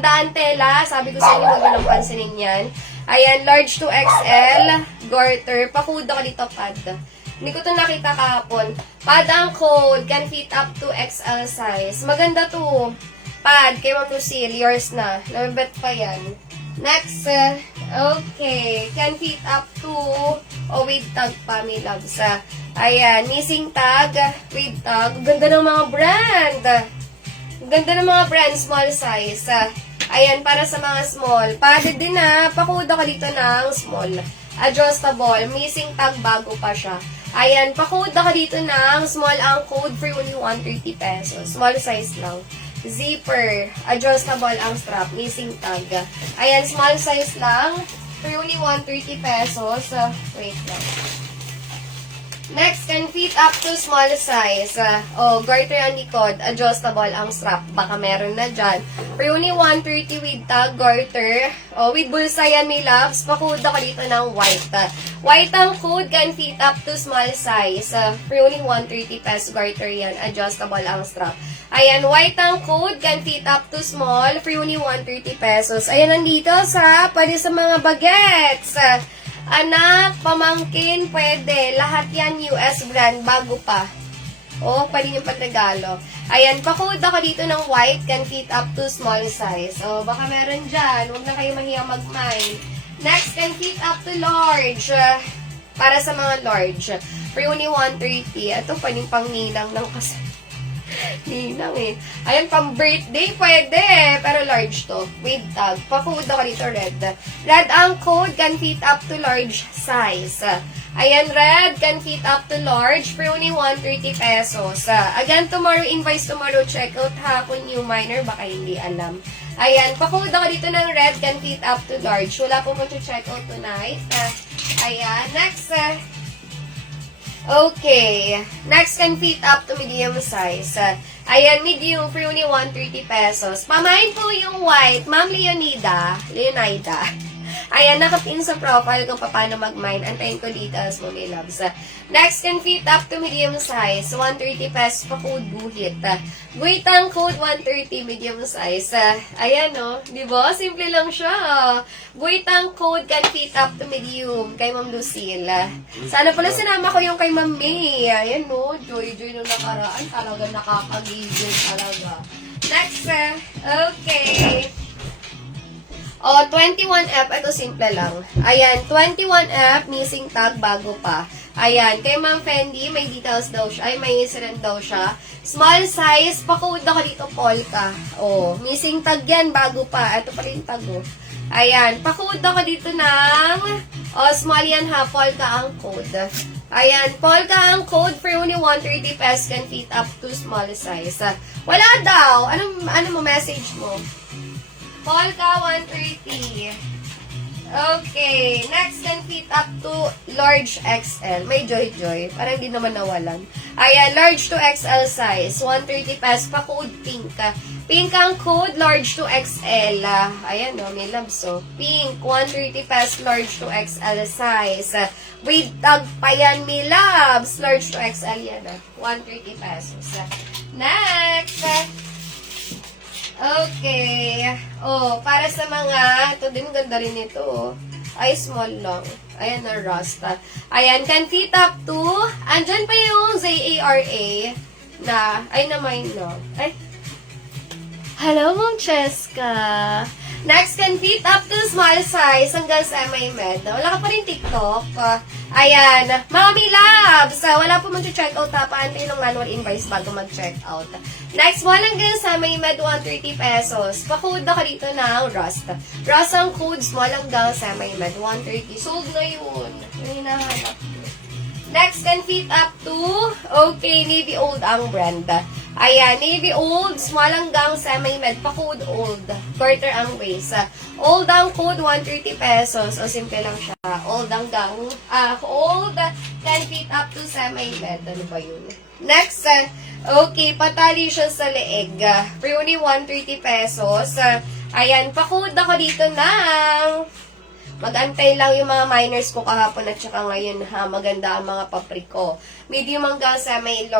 Daan tela, sabi ko sa inyo, huwag nyo lang pansinin yan. Ayan, large to XL, garter. Pakuda ko dito, pad. Hindi ko ito nakita kahapon. Pad ang code, can fit up to XL size. Maganda to. Pad, kay Ma'am Lucille, yours na. Nabibet pa yan. Next, okay, can fit up to, with tag pa, may loves. Ayan, missing tag, with tag. Ganda ng mga brand. Ganda ng mga brand, small size. Ayan, para sa mga small. Padded din na, pakuda ko dito ng small. Adjustable, missing tag, bago pa siya. Ayan, pakuda ka dito ng small ang code for only 130 pesos. Small size lang. Zipper, adjustable ang strap, missing tag. Ayan, small size lang for only 130 pesos. Wait lang. Next, can fit up to small size. Garter ang likod, adjustable ang strap. Baka meron na dyan. For only 130 with tag, garter. With bulsa yan, may loves. Pakuda ko dito ng white. White ang code, can fit up to small size. For only 130 pesos, garter yan. Adjustable ang strap. Ayan, white ang code, can fit up to small. For only 130 pesos. Ayan, nandito pwede sa mga bagets. Anak, pamangkin, pwede. Lahat yan US brand, bago pa. Pwede yung pagregalo. Ayan, pakuda ko dito ng white, can fit up to small size. Baka meron dyan. Huwag na kayo mahiyang mag-mine. Next, can fit up to large. Para sa mga large. For only 130. Ito, pwedeng pang ninang ng kasal. Ninang eh. Ayan, pang birthday, pwede. Pero large to. With tag. Pakuda ko dito, red. Red ang code, can fit up to large size. Ayan, red, can fit up to large for only 130 pesos. Again, tomorrow, invoice tomorrow, checkout ha. Kung new minor, baka hindi alam. Ayan, pakuda ko dito ng red, can fit up to large. Wala po mo to checkout tonight. Ayan, next, okay. Next, can fit up to medium size. Ayan, medium for only 130 pesos. Pamain po yung white. Ma'am Leonida. Ayan, nakapin sa profile kung paano mag-mine. Antayin ko details mo, may loves. Next, can fit up to medium size. 130 pesos pa code buhit. Buhit ang code 130 medium size. Ayan, no? Diba? Simple lang siya. Buhit ang code, can fit up to medium. Kay Ma'am Lucille. Sana pala sinama ko yung kay Ma'am May. Ayan, no? Joy nung nakaraan. Talaga nakakagigil talaga. Next, okay. 21F, ito simple lang. Ayan, 21F, missing tag, bago pa. Ayan, kay Ma'am Fendi, may details daw siya. Ay, may incident daw siya. Small size, pakuda ko dito, polka. Missing tag yan, bago pa. Ito pala yung tag, Ayan, pakuda ko dito ng, small yan ha, polka ang code. Ayan, polka ang code for only 130 pesos, can fit up to small size. Wala daw. Ano mo message mo? Polka 130. Okay. Next, can fit up to large XL. May joy. Para hindi naman nawalan. Ayan, large to XL size. 130 pesos pa code pink. Pink ang code, large to XL. Ayan, no, may loves, pink, 130 pesos, large to XL size. With tag pa yan, may loves. Large to XL yan, 130 pesos. Next, okay. Para sa mga, ito din, ganda rin ito. Ay, small lang. Ayan na, Rasta. Ayan, can fit up to, andyan pa yung ZARA na, ay naman no. Ay, hello, Mong Cheska. Next, can fit up to small size hanggang semi-med. Wala ka pa rin TikTok. Ayan. Mga loves, wala po mag-check out ha. Paantay ng manual invoice bago mag-check out. Next one, hanggang semi-med, 130 pesos. Pakuda ka dito ng Rust. Rust ang code, small hanggang semi-med, 130. Sold na yun. Yung hinahanap ko. Next, can fit up to, okay, Navy Old ang brand. Ayan, Navy Old, small hanggang semi-med, pa-code old. Quarter ang waist. Old ang code, 130 pesos. Simple lang siya. Old hanggang, old, can fit up to semi-med. Ano ba yun? Next, okay, patali siya sa leeg. For only 130 pesos. Ayan, pa-code ako dito ng, mag-antay lang yung mga minors ko kahapon at saka ngayon ha. Maganda ang mga papriko. Medium hanggang semi-large.